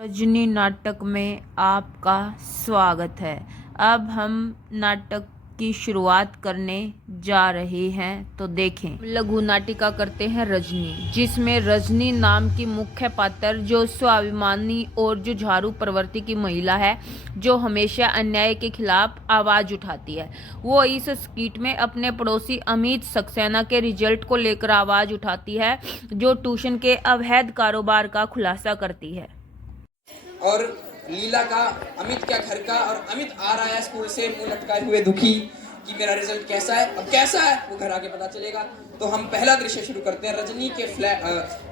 रजनी नाटक में आपका स्वागत है। अब हम नाटक की शुरुआत करने जा रहे हैं, तो देखें। लघु नाटिका करते हैं रजनी, जिसमें रजनी नाम की मुख्य पात्र जो स्वाभिमानी और जुझारू प्रवृत्ति की महिला है, जो हमेशा अन्याय के खिलाफ आवाज उठाती है। वो इस स्किट में अपने पड़ोसी अमित सक्सेना के रिजल्ट को लेकर आवाज उठाती है, जो ट्यूशन के अवैध कारोबार का खुलासा करती है। और लीला का अमित क्या घर का, और अमित आ रहा है स्कूल से मुंह लटकाए हुए दुखी कि मेरा रिजल्ट कैसा है। अब कैसा है वो घर आके पता चलेगा। तो हम पहला दृश्य शुरू करते हैं रजनी के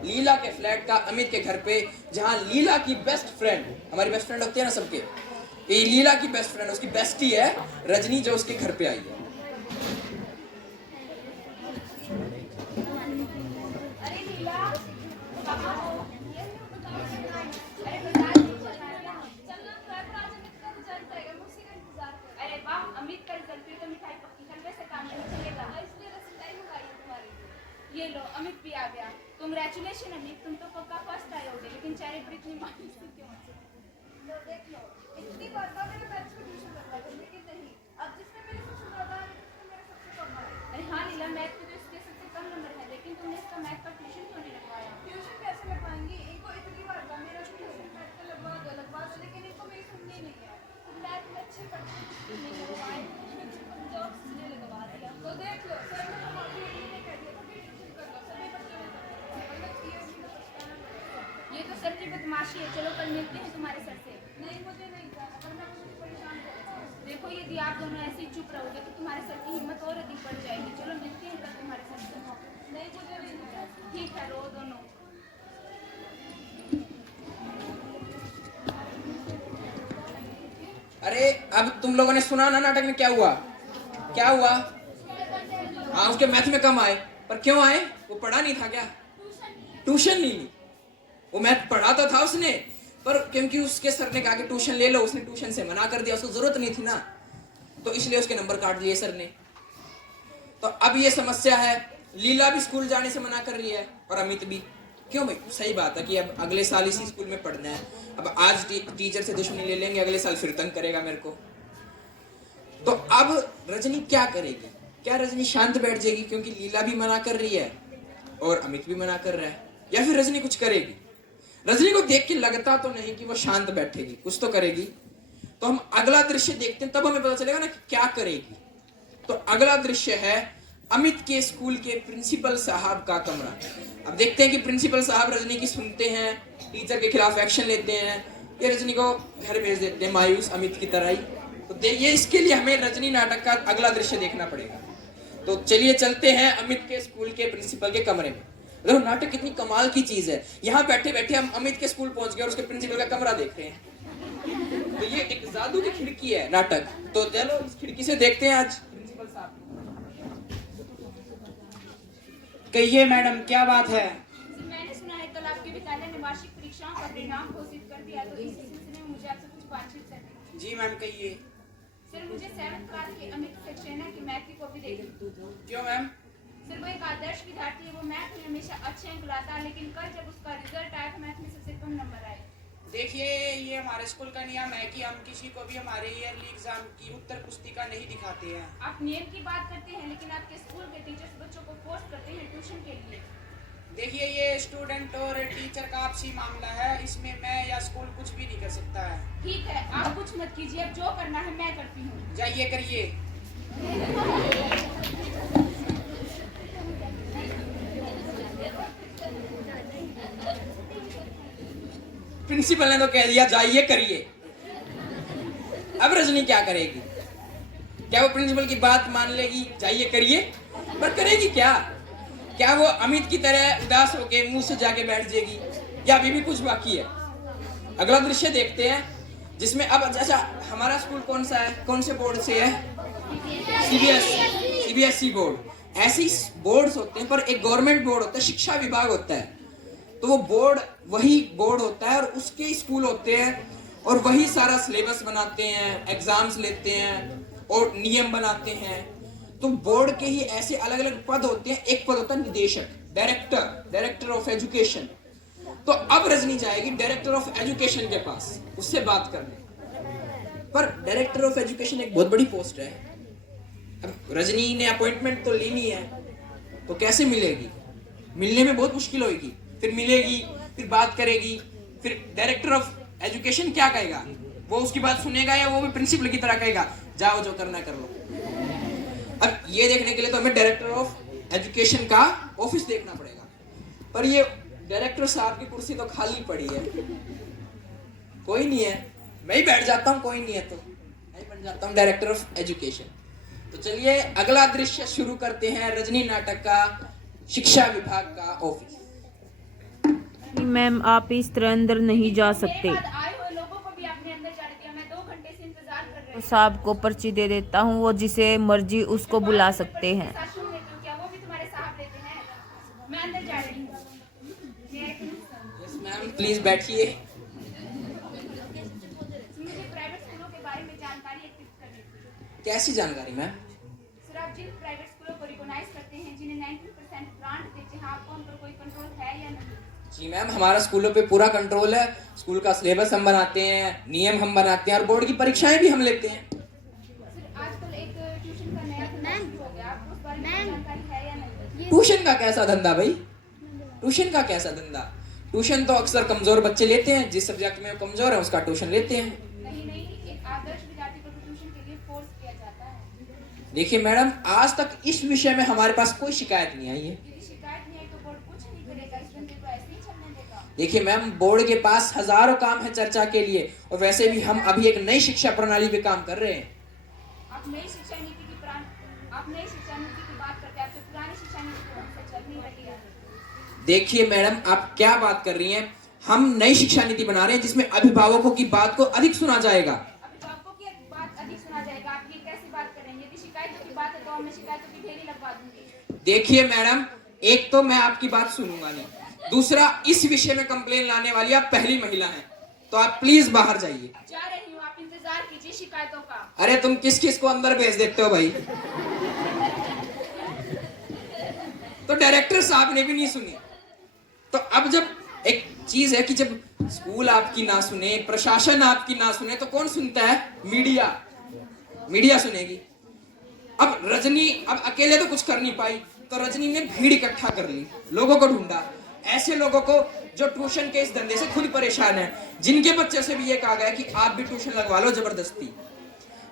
लीला के फ्लैट का, अमित के घर पे, जहां लीला की बेस्ट फ्रेंड, हमारी बेस्ट फ्रेंड होती है ना सबके, ये लीला की बेस्ट फ्रेंड, उसकी बेस्टी है रजनी, जो उसके घर पे आई है। ये लो, अमित भी आ गया। कांग्रेचुलेशन अमित, तुम तो पक्का फर्स्ट आए होगे, लेकिन चारे पर इतनी मायूस क्यों? लो देख लो, इतनी बार तो मेरे बैच में ट्यूशन लगवा दो, लेकिन नहीं, अब जिसने मेरे सबसे ज्यादा है, जिसने मेरे सबसे कम है। अरे हाँ लीला, मैथ में तो इसके सबसे कम नंबर है, लेकिन तुमने इसका मैथ का ट्यूशन क्यों नहीं लगवाया? ट्यूशन कैसे लगवाएंगी? इनको इतनी बार का मेरा ट्यूशन मैथ का लगवा दो, लेकिन इनको मेरी सुननी नहीं है। तुम मैथ में अच्छे पढ़ते नहीं लगवाए, जो इसने लगवा दिया। तो देख लो, सर ने हमारे लिए कह दिया था कि ट्यूशन कर लो, सभी बच्चों ने ये तो सर की बदमाशी है। चलो कल मिलते हैं तुम्हारे सर से। नहीं, मुझे नहीं जाना, वरना मुझे परेशान करेगा। देखो, यदि आप दोनों ऐसे ही चुप रहोगे तो तुम्हारे सर की हिम्मत और अधिक बढ़ जाएगी। चलो मिलते हैं कल तुम्हारे सर से। नहीं, मुझे नहीं जाना। ठीक है, रो दोनों। अरे अब तुम लोगों ने सुना ना नाटक में क्या हुआ? क्या हुआ? हाँ, उसके मैथ में कम आए, पर क्यों आए? वो पढ़ा नहीं था क्या? ट्यूशन नहीं ली। वो मैथ पढ़ा तो था उसने, पर क्योंकि उसके सर ने कहा कि ट्यूशन ले लो, उसने ट्यूशन से मना कर दिया। उसको जरूरत नहीं थी ना, तो इसलिए उसके नंबर काट दिए सर ने। तो अब ये समस्या है, लीला भी स्कूल जाने से मना कर रही है और अमित भी। क्यों भाई? सही बात है कि अब अगले साल इसी स्कूल में पढ़ना है। अब आज टीचर से दुश्मनी ले लेंगे, अगले साल फिर तंग करेगा मेरे को। तो अब रजनी क्या करेगी? क्या रजनी शांत बैठ जाएगी क्योंकि लीला भी मना कर रही है और अमित भी मना कर रहा है, या फिर रजनी कुछ करेगी? रजनी को देख के लगता तो नहीं कि वो शांत बैठेगी, कुछ तो करेगी। तो हम अगला दृश्य देखते हैं, तब हमें पता चलेगा ना कि क्या करेगी। तो अगला दृश्य है अमित के स्कूल के प्रिंसिपल साहब का कमरा। अब देखते हैं कि प्रिंसिपल साहब रजनी की सुनते हैं, टीचर के खिलाफ एक्शन लेते हैं, या रजनी को घर भेज देते हैं मायूस अमित की तरह ही। तो ये इसके लिए हमें रजनी नाटक का अगला दृश्य देखना पड़ेगा। तो चलिए चलते हैं अमित के स्कूल के प्रिंसिपल के कमरे में। देखो नाटक कितनी कमाल की चीज है। यहाँ बैठे बैठे हम अमित के स्कूल पहुंच गए और उसके प्रिंसिपल का कमरा देख रहे हैं। तो ये एक जादू की खिड़की है नाटक। तो चलो इस खिड़की से देखते हैं आज प्रिंसिपल साहब। कहिए मैडम, क्या बात है? मैंने सुना है कल आपके विद्यालय ने वार्षिक परीक्षाओं का परिणाम घोषित कर दिया, तो इसी सिलसिले में मुझे आपसे कुछ बातचीत करनी। जी मैम, कहिए। सर, मुझे 7th क्लास के अमित सक्सेना की मैथ की कॉपी देखी। क्यों मैम? सर, वो एक आदर्श विद्यार्थी है, वो मैथ में हमेशा अच्छे अंक लाता, लेकिन कल जब उसका रिजल्ट आया तो मैथ में सबसे कम नंबर आए। देखिए, ये हमारे स्कूल का नियम है कि हम किसी को भी हमारे ईयरली एग्जाम की उत्तर पुस्तिका नहीं दिखाते हैं। आप नियम की बात करते हैं, लेकिन आपके स्कूल के टीचर्स बच्चों को फोर्स करते हैं ट्यूशन के लिए। देखिए, ये स्टूडेंट और टीचर का आपसी मामला है, इसमें मैं या स्कूल कुछ भी नहीं कर सकता है। ठीक है, आप कुछ मत कीजिए, अब जो करना है मैं करती हूँ। जाइए करिए। प्रिंसिपल ने तो कह दिया जाइए करिए। अब रजनी क्या करेगी? क्या वो प्रिंसिपल की बात मान लेगी, जाइए करिए? पर करेगी क्या? क्या वो अमित की तरह उदास होके मुंह से जाके बैठ जाएगी, या अभी भी कुछ बाकी है? अगला दृश्य देखते हैं, जिसमें अब अच्छा हमारा स्कूल कौन सा है, कौन से बोर्ड से है? CBSE board. ऐसे ही बोर्ड्स होते हैं, पर एक गवर्नमेंट बोर्ड होता है, शिक्षा विभाग होता है। तो वो बोर्ड वही बोर्ड होता है और उसके स्कूल होते हैं, और वही सारा सिलेबस बनाते हैं, एग्जाम्स लेते हैं और नियम बनाते हैं। तो बोर्ड के ही ऐसे अलग अलग पद होते हैं। एक पद होता है निदेशक, डायरेक्टर ऑफ एजुकेशन। तो अब रजनी जाएगी डायरेक्टर ऑफ एजुकेशन के पास उससे बात करने। पर डायरेक्टर ऑफ एजुकेशन एक बहुत बड़ी पोस्ट है। अब रजनी ने अपॉइंटमेंट तो लेनी है, तो कैसे मिलेगी? मिलने में बहुत मुश्किल होगी। फिर मिलेगी, फिर बात करेगी, फिर डायरेक्टर ऑफ एजुकेशन क्या कहेगा? वो उसकी बात सुनेगा या वो भी प्रिंसिपल की तरह कहेगा जाओ जो करना कर लो? अब ये देखने के लिए तो हमें डायरेक्टर ऑफ एजुकेशन का ऑफिस देखना पड़ेगा। पर ये डायरेक्टर साहब की कुर्सी तो खाली पड़ी है, कोई नहीं है, मैं ही बैठ जाता हूँ। कोई नहीं है तो मैं ही बन जाता हूँ डायरेक्टर ऑफ एजुकेशन। तो चलिए अगला दृश्य शुरू करते हैं। रजनी नाटक का शिक्षा विभाग का ऑफिस। मैम आप इस तरह अंदर नहीं जा सकते। मेरे बाद आए हुए लोगों को भी आपने अंदर जाने दिया। मैं 2 घंटे से इंतजार कर रही हूँ। साहब को पर्ची दे देता हूँ, वो जिसे मर्जी उसको बुला सकते हैं। साथ सुन लेती हूँ, क्या वो भी तुम्हारे साथ लेते हैं? मैं अंदर जा रही हूँ। यस मैम, प्लीज बैठिए। मुझे प्राइवेट स्कूलों के बारे में जानकारी एकत्रित करनी थी। कैसी जानकारी मैम? सर, आप जिन प्राइवेट स्कूलों को रिकॉग्नाइज करते हैं, जिन्हें 90% ग्रांट देते हैं, आपको उन पर कोई कंट्रोल है या नहीं? जी मैम, हमारा स्कूलों पे पूरा कंट्रोल है। स्कूल का सिलेबस हम बनाते हैं, नियम हम बनाते हैं और बोर्ड की परीक्षाएं भी हम लेते हैं। सर, आजकल एक ट्यूशन का नया धंधा शुरू हो गया, आपको उस बारे में जानकारी है या नहीं? ट्यूशन का कैसा धंधा भाई? ट्यूशन का कैसा धंधा? ट्यूशन तो अक्सर कमजोर बच्चे लेते हैं, जिस सब्जेक्ट में वो कमजोर है उसका ट्यूशन लेते हैं। नहीं, एक आदर्श विद्यार्थी को ट्यूशन के लिए फोर्स किया जाता है। देखिए मैडम, आज तक इस विषय में हमारे पास कोई शिकायत नहीं आई है। यदि शिकायत नहीं है तो बोर्ड कुछ नहीं करेगा, इस धंधे को ऐसे ही चलने देगा। देखिए मैम, बोर्ड के पास हजारों काम है चर्चा के लिए, और वैसे भी हम अभी एक नई शिक्षा प्रणाली पे काम कर रहे हैं। आप नई शिक्षा नीति की बात करते हैं, आपकी पुरानी शिक्षा नीति तो हमसे चल नहीं रही है। देखिए मैडम, आप क्या बात कर रही हैं? हम नई शिक्षा नीति बना रहे हैं जिसमें अभिभावकों की बात को अधिक सुना जाएगा। अभिभावकों की बात अधिक सुना जाएगा, आप ये कैसी बात कर रहे हैं? यदि शिकायतों की बात है तो मैं शिकायतों की ढेरी लगवा दूंगी। देखिए मैडम, एक तो मैं आपकी बात सुनूंगा नहीं, दूसरा इस विषय में कंप्लेन लाने वाली आप पहली महिला हैं, तो आप प्लीज बाहर जाइए। जा रही हूँ, आप इंतजार कीजिए शिकायतों का। अरे तुम किस किस को अंदर भेज देते हो भाई? तो डायरेक्टर साहब ने भी नहीं सुनी। तो अब जब एक चीज है कि जब स्कूल आपकी ना सुने, प्रशासन आपकी ना सुने, तो कौन सुनता है? मीडिया सुनेगी। अब रजनी अब अकेले तो कुछ कर नहीं पाई, तो रजनी ने भीड़ इकट्ठा कर ली, लोगों को ढूंढा, ऐसे लोगों को जो ट्यूशन के इस धंधे से खुद परेशान है, जिनके बच्चे से भी ये कहा गया कि आप भी ट्यूशन लगवा लो जबरदस्ती।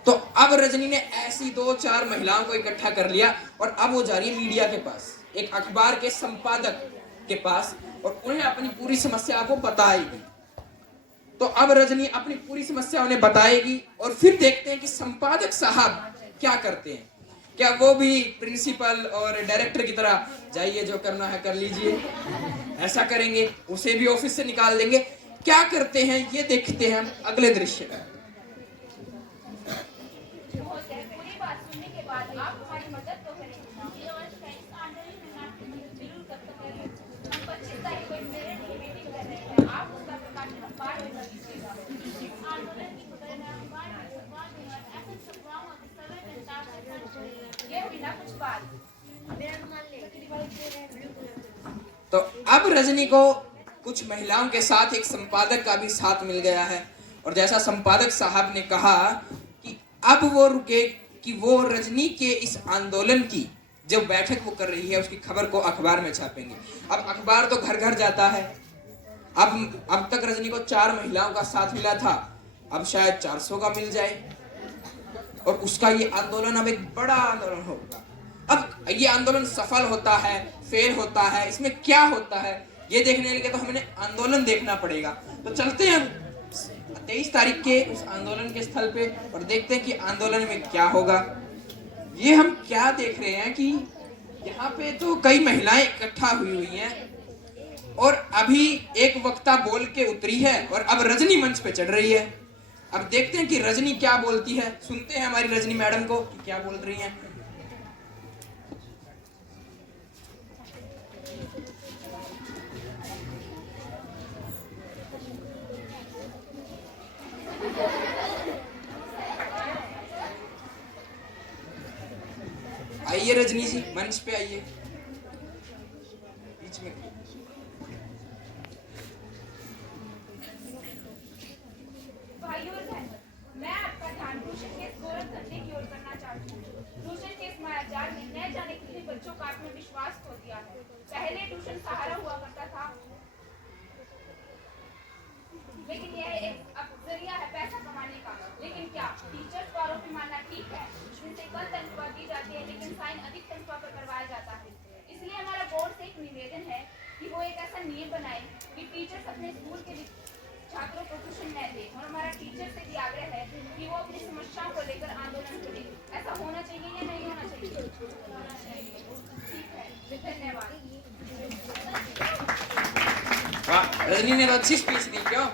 तो अब रजनी ने ऐसी 2-4 महिलाओं को इकट्ठा कर लिया और अब वो जा रही है मीडिया के पास, एक अखबार के संपादक के पास, और उन्हें अपनी पूरी समस्या को बताएगी। तो अब रजनी अपनी पूरी समस्या उन्हें बताएगी और फिर देखते हैं कि संपादक साहब क्या करते हैं। क्या वो भी प्रिंसिपल और डायरेक्टर की तरह जाइए जो करना है कर लीजिए, ऐसा करेंगे? उसे भी ऑफिस से निकाल देंगे? क्या करते हैं ये देखते हैं हम अगले दृश्य में। पूरी बात सुनने के बाद आप हमारी मदद तो करेंगे। इस आंदोलन में नाटक जरूर कर सकते हैं। हम 25 तारीख को एक पेरेंट की मीटिंग कर रहे हैं, आप उसका प्रकाशन अखबार में कर दीजिएगा। इस आंदोलन की खबर मैं अखबार में छपवा दूंगा, ऐसा छपवाऊंगा कि सभी जनता ये हुई ना कुछ बात। तो अब रजनी को कुछ महिलाओं के साथ एक संपादक का भी साथ मिल गया है, और जैसा संपादक साहब ने कहा कि अब वो रुके कि वो रजनी के इस आंदोलन की जो बैठक वो कर रही है उसकी खबर को अखबार में छापेंगे। अब अखबार तो घर घर जाता है। अब तक रजनी को 4 महिलाओं का साथ मिला था, अब शायद 400 का मिल जाए, और उसका ये आंदोलन अब एक बड़ा आंदोलन होगा। अब ये आंदोलन सफल होता है, फेल होता है, इसमें क्या होता है ये देखने के लिए तो हमें आंदोलन देखना पड़ेगा। तो चलते हैं 23 तारीख के उस आंदोलन के स्थल पे और देखते हैं कि आंदोलन में क्या होगा। ये हम क्या देख रहे हैं कि यहाँ पे तो कई महिलाएं इकट्ठा हुई हैं, और अभी एक वक्ता बोल के उतरी है और अब रजनी मंच पे चढ़ रही है। अब देखते हैं कि रजनी क्या बोलती है, सुनते हैं हमारी रजनी मैडम को कि क्या बोल रही हैं। आइए रजनी जी, मंच पे आइए, बीच में। बच्चों का आत्मविश्वास खो दिया है। पहले ट्यूशन सहारा हुआ करता था, लेकिन यह एक अब जरिया है पैसा कमाने का। लेकिन क्या टीचर्स को आरोपी मानना ठीक है? जिनसे कम तनख्वाह दी जाती है लेकिन साइन अधिक तनख्वाह पर करवाया जाता है। इसलिए हमारा बोर्ड से एक निवेदन है कि वो एक ऐसा नियम बनाए कि टीचर्स अपने स्कूल के छात्रों को ट्यूशन न दे। और हमारा टीचर से भी आग्रह है कि वो अपनी समस्याओं को लेकर आंदोलन करें। ऐसा होना चाहिए या नहीं होना चाहिए? ठीक है, धन्यवाद। वाह, रजनी ने तो अच्छी स्पीच दी। क्यों?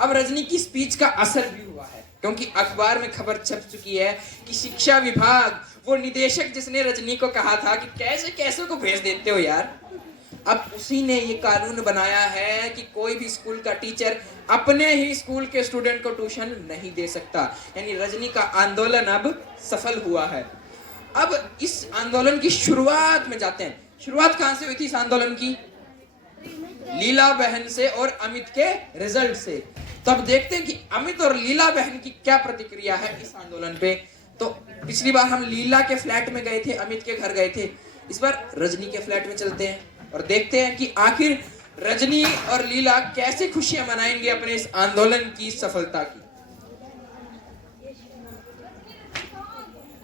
अब रजनी की स्पीच का असर भी हुआ है, क्योंकि अखबार में खबर छप चुकी है कि शिक्षा विभाग, वो निदेशक जिसने रजनी को कहा था कि कैसे कैसे को भेज देते हो यार, अब उसी ने ये कानून बनाया है कि कोई भी स्कूल का टीचर अपने ही स्कूल के स्टूडेंट को ट्यूशन नहीं दे सकता। यानी रजनी का आंदोलन अब सफल हुआ है। अब इस आंदोलन की शुरुआत में जाते हैं। शुरुआत कहां से हुई थी इस आंदोलन की? लीला बहन से और अमित के रिजल्ट से। तो अब देखते हैं कि अमित और लीला बहन की क्या प्रतिक्रिया है इस आंदोलन पे। तो पिछली बार हम लीला के फ्लैट में गए थे, अमित के घर गए थे। इस बार रजनी के फ्लैट में चलते हैं और देखते हैं कि आखिर रजनी और लीला कैसे खुशियां मनाएंगे अपने इस आंदोलन की सफलता की।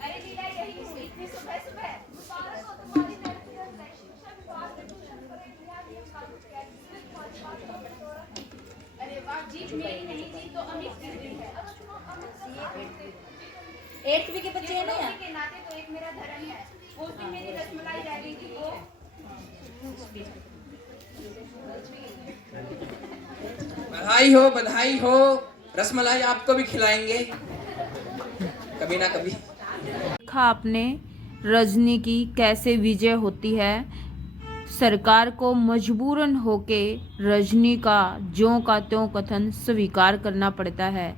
अरे लीला, यही हूँ, इतनी सुबह सुबह। मुबारक हो तुम्हारी लड़की और शिक्षा विभाग ने ट्यूशन पर एक नया नियम लागू किया है, जिसमें तुम्हारी बात को बतौर। अरे वाह, जीत मेरी नहीं, जीत तो अमित की हुई है। एट्थ के बच्चे हैं ना यार। के नाते तो एक मेरा धर्म है। वो भी मेरी रसमलाई रह गई थी वो। बधाई हो, रसमलाई आपको भी खिलाएंगे कभी ना कभी। देखा आपने रजनी की कैसे विजय होती है। सरकार को मजबूरन होके रजनी का ज्यों का त्यों कथन स्वीकार करना पड़ता है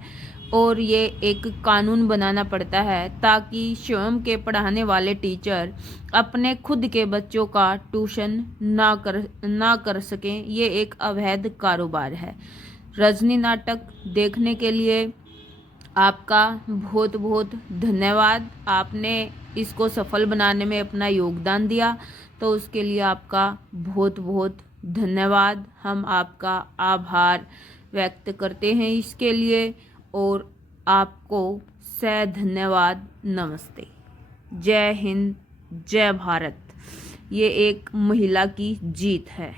और ये एक कानून बनाना पड़ता है ताकि स्वयं के पढ़ाने वाले टीचर अपने खुद के बच्चों का ट्यूशन ना कर सकें। ये एक अवैध कारोबार है। रजनी नाटक देखने के लिए आपका बहुत बहुत धन्यवाद। आपने इसको सफल बनाने में अपना योगदान दिया, तो उसके लिए आपका बहुत बहुत धन्यवाद। हम आपका आभार व्यक्त करते हैं इसके लिए और आपको सह धन्यवाद। नमस्ते। जय हिंद, जय भारत। ये एक महिला की जीत है।